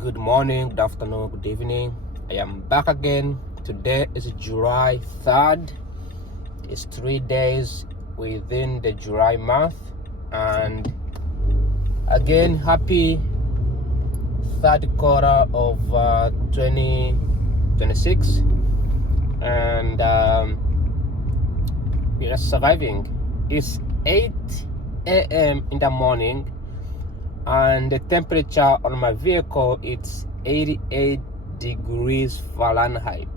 Good morning, good afternoon, good evening. I am back again. Today is July 3rd. It's 3 days within the July month. And again, happy third quarter of 2026. And we're surviving. It's 8 a.m. in the morning. And the temperature on my vehicle, it's 88 degrees Fahrenheit.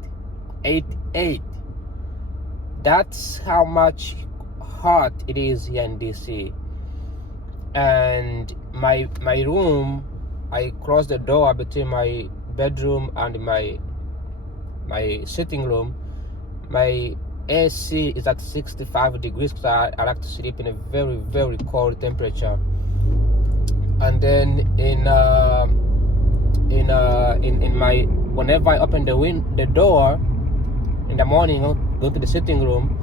88. That's how much hot it is here in DC. And my room, I close the door between my bedroom and my sitting room. My AC is at 65 degrees because I like to sleep in a very, very cold temperature. And then in my, whenever I open the door in the morning, go to the sitting room.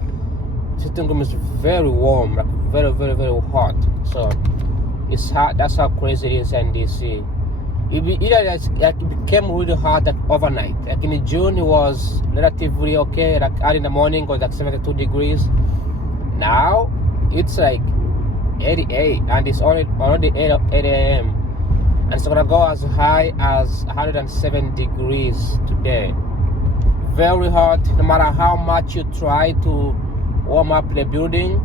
Sitting room is very warm, like very, very, very hot. So it's hot. That's how crazy it is in DC. It became really hot like overnight. Like in June, it was relatively okay. Like early in the morning, it was like 72 degrees. Now it's like 88, and it's already 8 a.m. and it's gonna go as high as 107 degrees today. Very hot. No matter how much you try to warm up the building,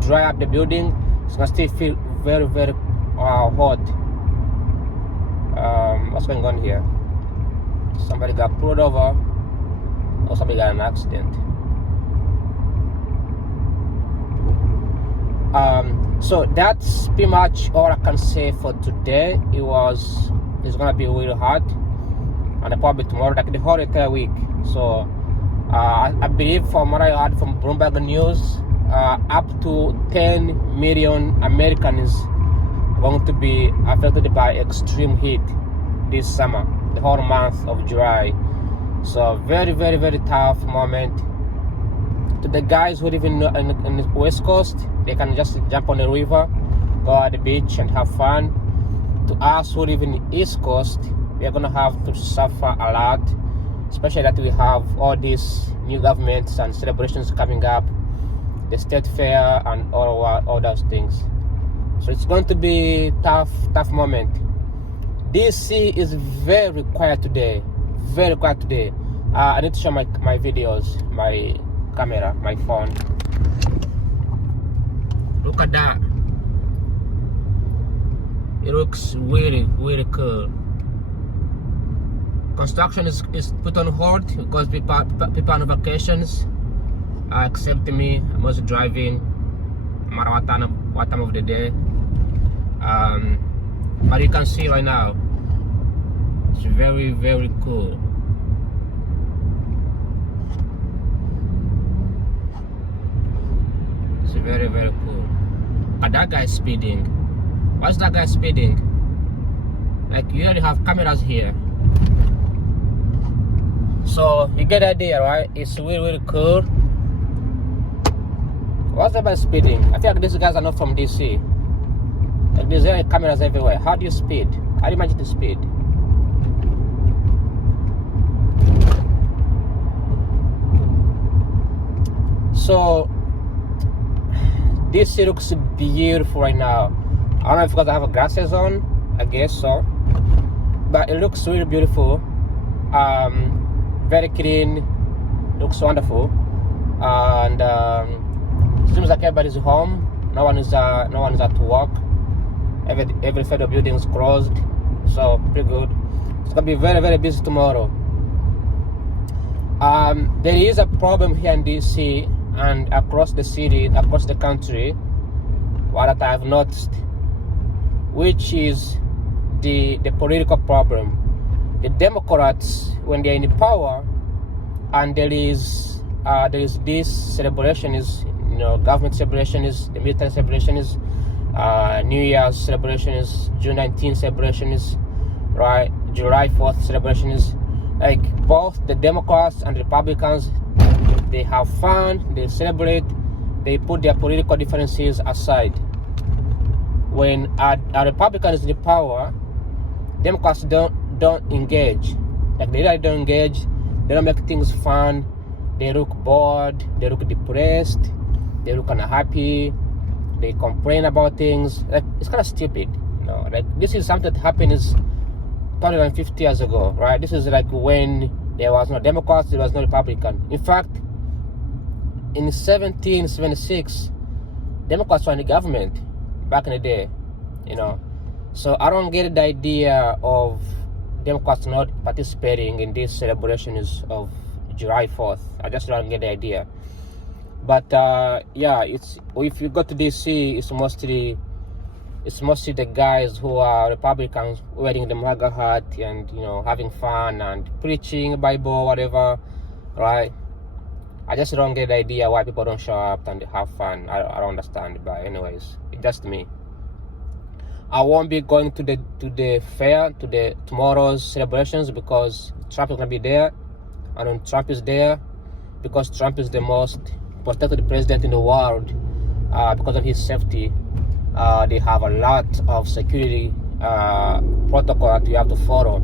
dry up the building, it's gonna still feel very, very hot. What's going on here? Somebody got pulled over, or somebody got an accident. So that's pretty much all I can say for today. It's gonna be really hot, and probably tomorrow, like the whole entire week. So I believe from what I heard from Bloomberg News, up to 10 million Americans are going to be affected by extreme heat this summer, the whole month of July. So very, very, very tough moment. To the guys who live in the West Coast, they can just jump on the river, go at the beach and have fun. To us who live in the East Coast, we are going to have to suffer a lot, especially that we have all these new governments and celebrations coming up, the state fair and all those things. So it's going to be tough moment. DC is very quiet today, very quiet today. I need to show my videos, my camera, my phone. Look at that. It looks really, really cool. Construction is put on hold because people are on vacations, except me. I'm also driving no matter what time of the day. But you can see right now, it's very, very cool. It's very, very cool. But that guy is speeding. Why is that guy speeding? Like, you already have cameras here. So you get the idea, right? It's really, really cool. What's that guy speeding? I feel like these guys are not from DC. Like, there's cameras everywhere. How do you speed? How do you manage to speed? So this looks beautiful right now. I don't know if because I have glasses on, I guess so. But it looks really beautiful. Very clean, looks wonderful. And seems like everybody's home. No one is at work. Every federal building is closed. So pretty good. It's gonna be very, very busy tomorrow. There is a problem here in DC and across the city, across the country, what I have noticed, which is the political problem. The Democrats, when they're in power, and there is this celebration, is government celebration, is the military celebration, is New Year's celebration, is June 19th celebration, is right, July 4th celebration, is like both the Democrats and Republicans. They have fun, they celebrate, they put their political differences aside. when a Republican is in power, Democrats don't engage. Like they really don't engage. They don't make things fun. They look bored. They look depressed. They look unhappy. They complain about things. Like it's kind of stupid, you know. Like this is something that happened 250 years ago, right? This is like when there was no Democrats, there was no Republican. In fact, in 1776, Democrats were in the government back in the day, you know. So I don't get the idea of Democrats not participating in these celebrations of July 4th. I just don't get the idea. But yeah, it's if you go to DC, it's mostly the guys who are Republicans wearing the MAGA hat and, you know, having fun and preaching Bible, whatever, right? I just don't get the idea why people don't show up and have fun. I don't understand. But anyways, it's just me. I won't be going to the fair, to the tomorrow's celebrations, because Trump is gonna be there, and when Trump is there, because Trump is the most protected president in the world, because of his safety, they have a lot of security protocol that you have to follow,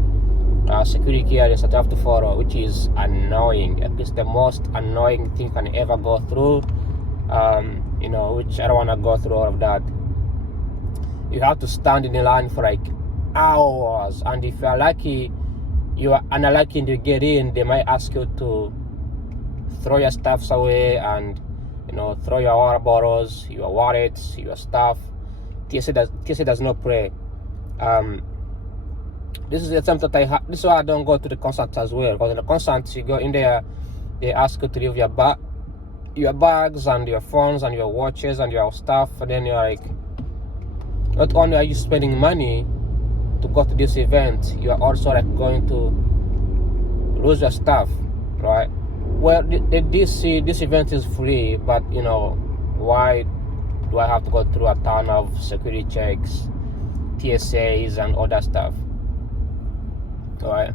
security clearance that you have to follow, which is annoying. It's the most annoying thing you can ever go through, you know, which I don't want to go through all of that. You have to stand in the line for like hours, and if you are lucky, you are unlucky and you get in, they might ask you to throw your stuffs away and, you know, throw your water bottles, your wallets, your stuff. TSA does not pray. This is the attempt that this is why I don't go to the concerts as well, because in the concerts you go in there, they ask you to leave your bags and your phones and your watches and your stuff, and then you're like, not only are you spending money to go to this event, you are also like going to lose your stuff, right? Well, this event is free, but, you know, why do I have to go through a ton of security checks, TSAs, and all that stuff? All right,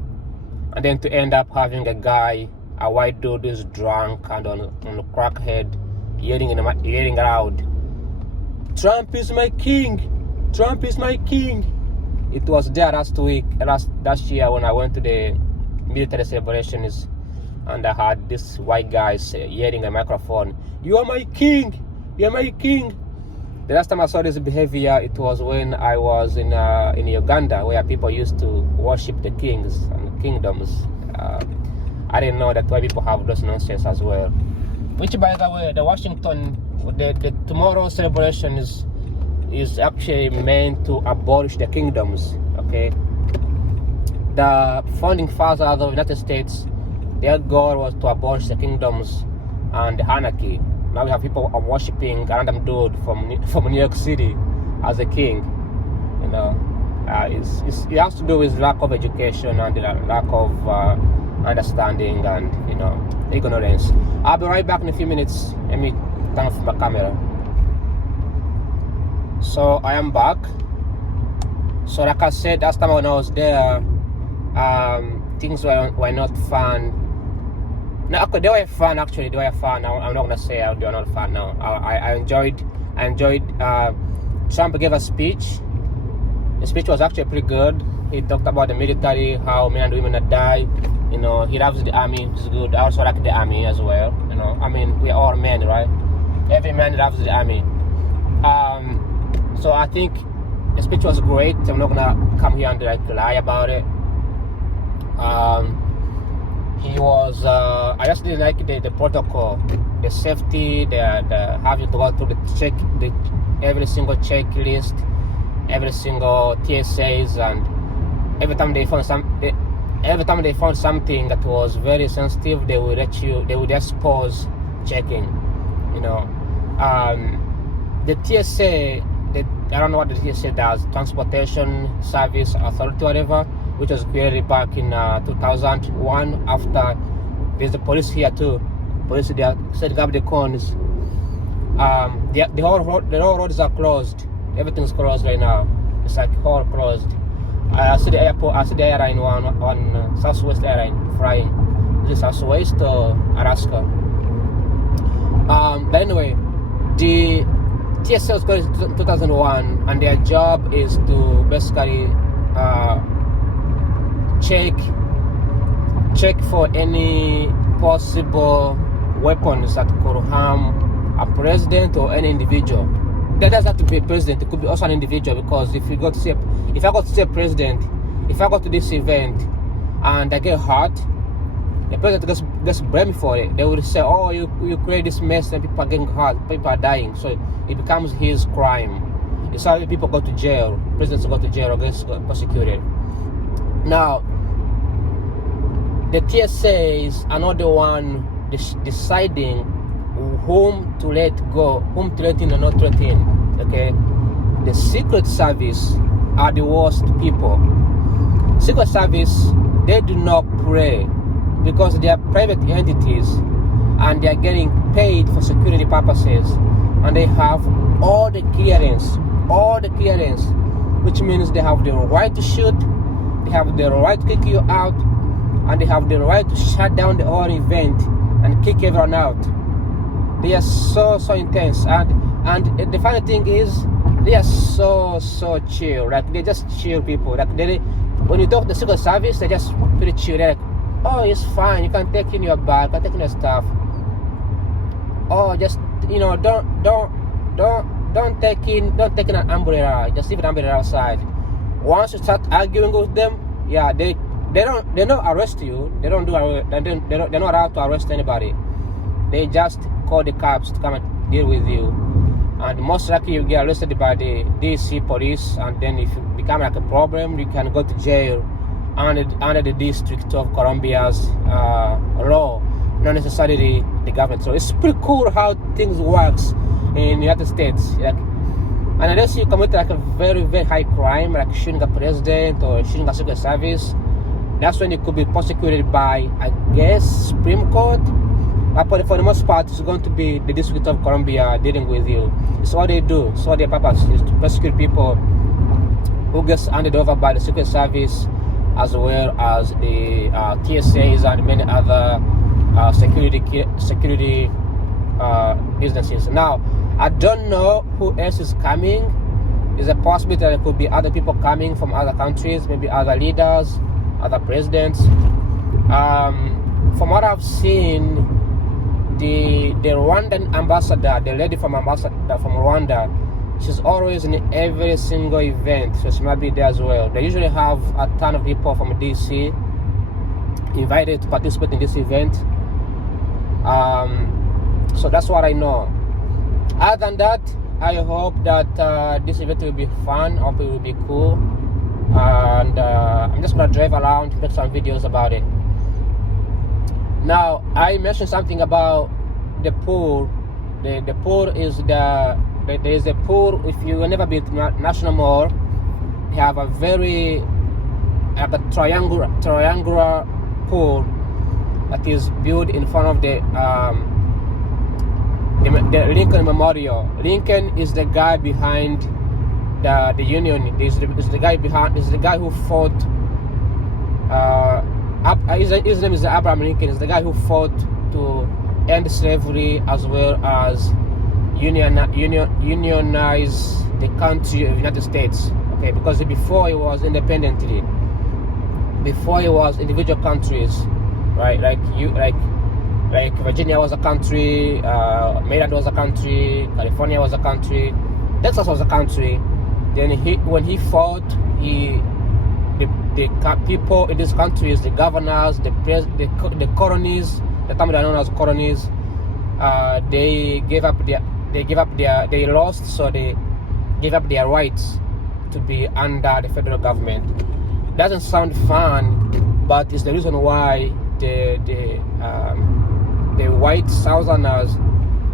and then to end up having a white dude who's drunk and on a crackhead, yelling loud, "Trump is my king! Trump is my king!" It was there last year when I went to the military celebrations, and I had this white guy yelling at a microphone, "You are my king! You are my king!" The last time I saw this behavior, it was when I was in Uganda, where people used to worship the kings and kingdoms. I didn't know that white people have those nonsense as well. Which, by the way, the tomorrow celebration is actually meant to abolish the kingdoms. Okay, the founding fathers of the United States, their goal was to abolish the kingdoms and the anarchy. Now we have people worshipping a random dude from New York City as a king. You know, it has to do with lack of education and lack of understanding and, you know, ignorance. I'll be right back in a few minutes. Let me turn off my camera. So I am back. So like I said last time when I was there, things were not fun. No, they were fun actually. They were fun. I'm not gonna say they were not fun now. I enjoyed. Trump gave a speech. The speech was actually pretty good. He talked about the military, how men and women that die. You know, he loves the army, which is good. I also like the army as well. You know, I mean, we're all men, right? Every man loves the army. So I think the speech was great. I'm not gonna come here and like lie about it. He was, I just didn't like the protocol, the safety, the having to go through every single checklist, every single TSAs, and every time they found something that was very sensitive, they would just pause checking, you know. The TSA, I don't know what the TSA does, Transportation Service Authority, whatever, which was created back in 2001 after there's the police here too. Police, they are setting up the cones. The whole roads are closed. Everything's closed right now. It's like all closed. I see the airport, I see the airline on Southwest Airline flying. Is it Southwest or Alaska? But anyway, the TSA was created in 2001, and their job is to basically check for any possible weapons that could harm a president or any individual. That doesn't have to be a president, it could be also an individual, because if I go to see a president, if I go to this event and I get hurt, the president gets blamed for it. They will say, oh, you create this mess and people are getting hurt, people are dying, so it becomes his crime. It's how people go to jail, presidents go to jail or get prosecuted. Now, the TSAs are not the one deciding whom to let go, whom to let in and not let in. Okay, the Secret Service are the worst people. Secret Service, they do not pray, because they are private entities and they are getting paid for security purposes, and they have all the clearance, which means they have the right to shoot, they have the right to kick you out, and they have the right to shut down the whole event and kick everyone out. They are so intense, and the funny thing is, they are so chill. Like, they just chill people. Like, when you talk to the Secret Service, they just pretty chill. They're like, oh, it's fine, you can take in your bag, you can take in your stuff. Oh, just, don't take in an umbrella. Just leave an umbrella outside. Once you start arguing with them, yeah, they don't arrest you. They're not allowed to arrest anybody. They just call the cops to come and deal with you, and most likely you get arrested by the DC police, and then if you become like a problem, you can go to jail under the District of Columbia's law, not necessarily the government. So it's pretty cool how things works in the United States. Like, and unless you commit like a very, very high crime, like shooting a president or shooting a Secret Service, that's when you could be prosecuted by, I guess, Supreme Court. But for the most part, it's going to be the District of Columbia dealing with you. It's all they do. It's all their purpose is to prosecute people who gets handed over by the Secret Service, as well as the TSAs and many other security businesses. Now, I don't know who else is coming. Is a possibility that there could be other people coming from other countries, maybe other leaders, other presidents. From what I've seen, the Rwandan ambassador, the lady from Rwanda, she's always in every single event, so she might be there as well. They usually have a ton of people from DC invited to participate in this event. So that's what I know. Other than that, I hope that this event will be fun. I hope it will be cool, and I'm just gonna drive around, make some videos about it. Now, I mentioned something about the pool. The pool is there is a pool. If you never been to National Mall, they have a very triangular pool that is built in front of the Lincoln Memorial. Lincoln is the guy behind the Union. Is the guy who fought. His name is Abraham Lincoln. Is the guy who fought to end slavery as well as unionize the country of the United States. Okay, because before it was independently, before it was individual countries, right? Like Virginia was a country, Maryland was a country, California was a country, Texas was a country. Then when he fought, the people in these countries, the governors, the colonies, the time they are known as colonies, they lost, so they gave up their rights to be under the federal government. It doesn't sound fun, but it's the reason why the white Southerners,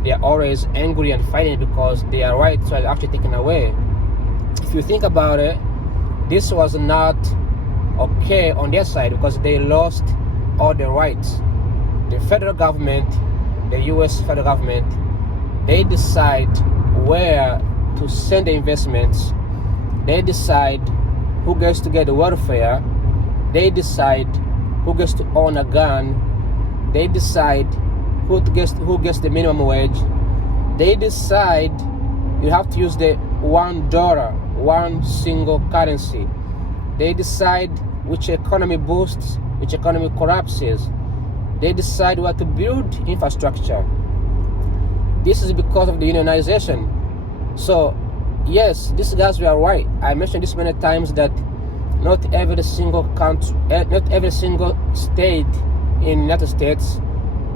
they are always angry and fighting, because their rights are actually taken away. If you think about it, this was not okay on their side, because they lost all the rights. The federal government, the US federal government, they decide where to send the investments. They decide who gets to get the welfare. They decide who gets to own a gun. They decide who gets the minimum wage. They decide you have to use the $1, one single currency. They decide which economy boosts, which economy collapses. They decide where to build infrastructure. This is because of the unionization. So yes, these guys were right. I mentioned this many times that not every single country, not every single state in the United States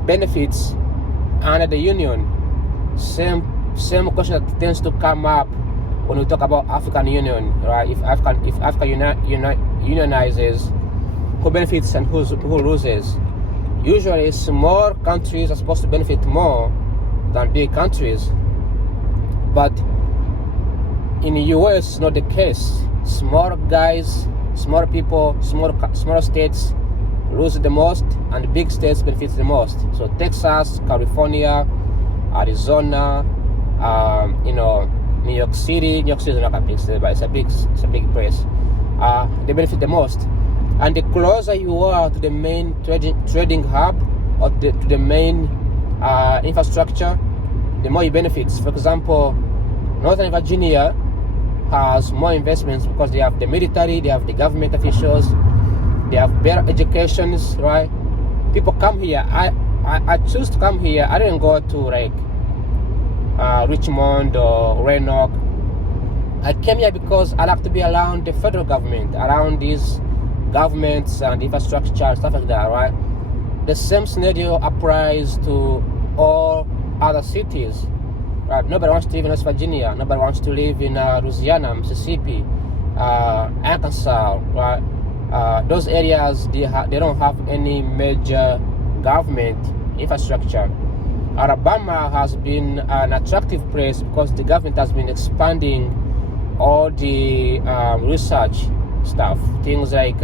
benefits under the union. Same question that tends to come up when we talk about African Union, right? If Africa unionizes, who benefits and who loses? Usually, small countries are supposed to benefit more than big countries, but in the US, not the case. Small guys, small people, small states lose the most, and big states benefit the most. So Texas, California, Arizona, New York City. New York City is not a big state, but it's a big place. They benefit the most. And the closer you are to the main trading hub or to the main infrastructure, the more you benefit. For example, Northern Virginia has more investments because they have the military, they have the government officials, they have better educations, right? People come here. I choose to come here. I didn't go to like Richmond or Roanoke. I came here because I like to be around the federal government, around these governments and infrastructure and stuff like that, right? The same scenario applies to all other cities, right? Nobody wants to live in West Virginia. Nobody wants to live in Louisiana, Mississippi, Arkansas, right? Those areas, they don't have any major government infrastructure. Alabama has been an attractive place because the government has been expanding all the research stuff, things like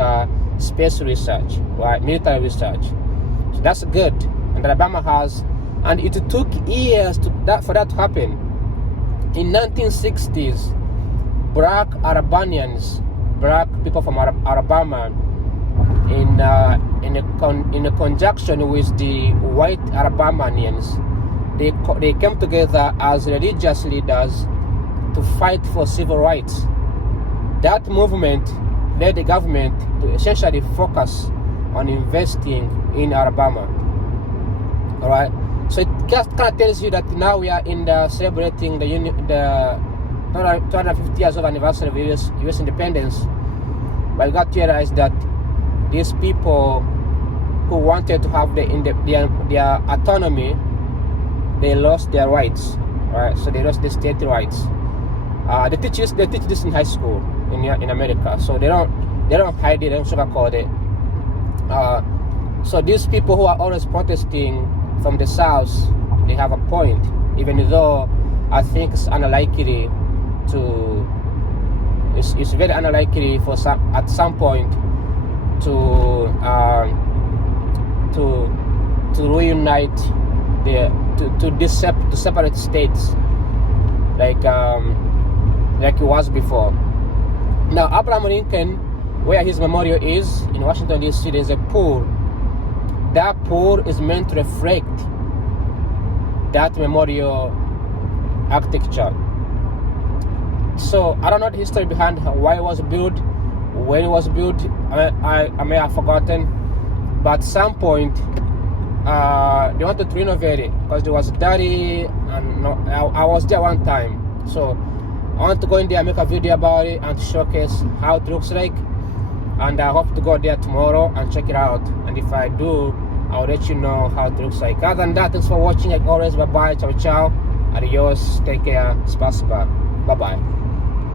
space research, right, military research. So that's good. And Alabama has, and it took years for that to happen. In 1960s, black Alabamians, black people from Alabama, in a conjunction with the white Alabamians, they came together as religious leaders to fight for civil rights. That movement led the government to essentially focus on investing in Alabama. All right, so it just kind of tells you that now we are celebrating the 250 years of anniversary of U.S. independence. But you got to realize that these people who wanted to have their autonomy, they lost their rights, right? So they lost the state rights. They teach this in high school in America, so they don't hide it, they don't sugarcoat it. So these people who are always protesting from the South, they have a point, even though I think it's unlikely it's very unlikely for at some point to reunite to separate states like it was before. Now, Abraham Lincoln, where his memorial is in Washington D.C., there's a pool. That pool is meant to reflect that memorial architecture. So I don't know the history behind why it was built, when it was built. I may have forgotten, but at some point they wanted to renovate it because it was dirty, and I was there one time, so I want to go in there and make a video about it and showcase how it looks like, and I hope to go there tomorrow and check it out. And if I do, I'll let you know how it looks like. Other than that, thanks for watching. Like always, bye bye, ciao ciao, adios, take care, spasiba, bye bye.